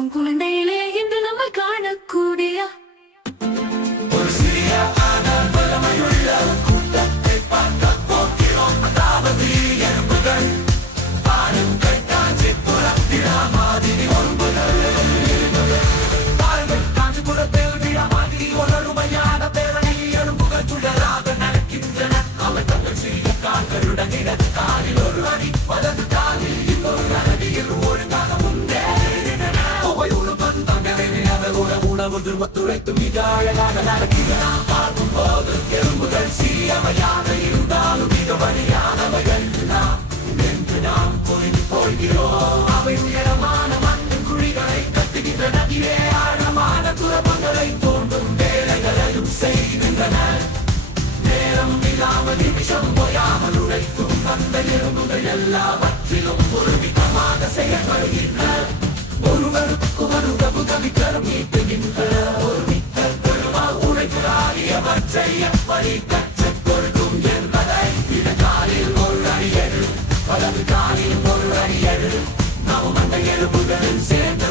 இருக்கும் குழந்தையிலே இன்று நம்ம காணக்கூடிய ஒரு சிறிய ஆனால் வல்லமையுள்ள கூட்டத்தை பார்க்க போகிறோம். அதாவது எறும்புகள் பாருங்கள் காஞ்சிபுரத்தில் மாதிரி ஒன்புகள். பாருங்கள் காஞ்சிபுரத்தில் விழா மாதிரி ஒரு அருமையான பேரணி. எறும்புகள் சுடராக நடக்கின்றன. அவை தங்கள் சிறிய கால்களுடன் இடது காலில் ஒரு அடி, வலது காலில் இன்னொரு அடியில் ஒழுங்காக முன்னேறின. உணவு துருவத்துரைத்து மிக அழகாக நடக்கின்றன. பார்க்கும் போது எறும்புகள் சிறியவையாக இருந்தாலும் மிக வலியானவைகள் என்று நாம் புரிந்து கொள்கிறோம். அவை உயரமான மண்ணின் குழிகளை கட்டுகின்றன. இதே ஆழமான துரப்பங்களை தோன்றும் வேலைகளையும் செய்கின்றன. நேரம் இல்லாமல் நிமிஷம் போயாமல் உழைக்கும் அந்த எறும்புகள் எல்லாவற்றிலும் ஒரு விதமாக செயல்படுகின்றன. ஒருவருக்கு ஒரு கவிக்கரம் நீட்டுகின்ற ஒரு மித்தர் பெருமா உழைப்புறாகியவற்றை எப்படி கற்றுக் கொடுக்கும் என்பதை இடது காலில் ஒரு அடி எழு, வலது காலில் ஒரு அடி எழு. நாம் அந்த எறும்புகளில் சேர்ந்த